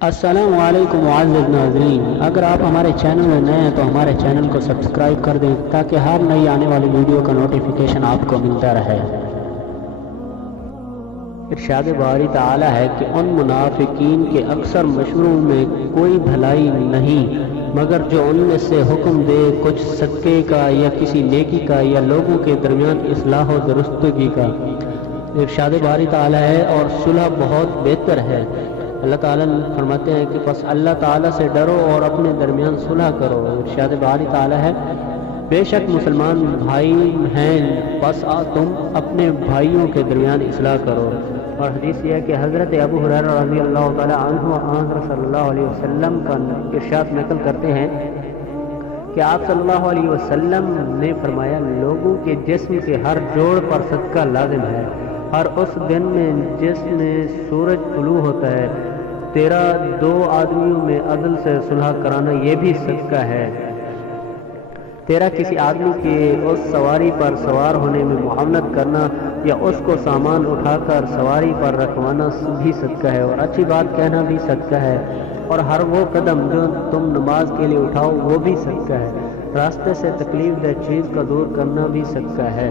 السلام علیکم معزز ناظرین، اگر آپ ہمارے چینل میں نئے ہیں تو ہمارے چینل کو سبسکرائب کر دیں تاکہ ہر نئی آنے والی ویڈیو کا نوٹیفیکیشن آپ کو ملتا رہے۔ ارشاد باری تعالی ہے کہ ان منافقین کے اکثر مشوروں میں کوئی بھلائی نہیں مگر جو ان میں سے حکم دے کچھ صدقے کا یا کسی نیکی کا یا لوگوں کے درمیان اصلاح و درستگی کا۔ ارشاد باری تعالی ہے اور صلح بہت بہتر ہے۔ اللہ تعالیٰ فرماتے ہیں کہ بس اللہ تعالیٰ سے ڈرو اور اپنے درمیان صلح کرو۔ ارشاد باری تعالیٰ ہے بے شک مسلمان بھائی ہیں، بس تم اپنے بھائیوں کے درمیان اصلاح کرو۔ اور حدیث یہ ہے کہ حضرت ابو ہریرہ رضی اللہ تعالیٰ عنہ آن صلی اللہ علیہ وسلم کا ارشاد نقل کرتے ہیں کہ آپ صلی اللہ علیہ وسلم نے فرمایا لوگوں کے جسم کے ہر جوڑ پر صدقہ لازم ہے، ہر اس دن میں جس میں سورج طلوع ہوتا ہے، تیرا دو آدمیوں میں عدل سے صلح کرانا یہ بھی صدقہ ہے، تیرا کسی آدمی کے اس سواری پر سوار ہونے میں معاونت کرنا یا اس کو سامان اٹھا کر سواری پر رکھوانا بھی صدقہ ہے، اور اچھی بات کہنا بھی صدقہ ہے، اور ہر وہ قدم جو تم نماز کے لیے اٹھاؤ وہ بھی صدقہ ہے، راستے سے تکلیف دہ چیز کا دور کرنا بھی صدقہ ہے۔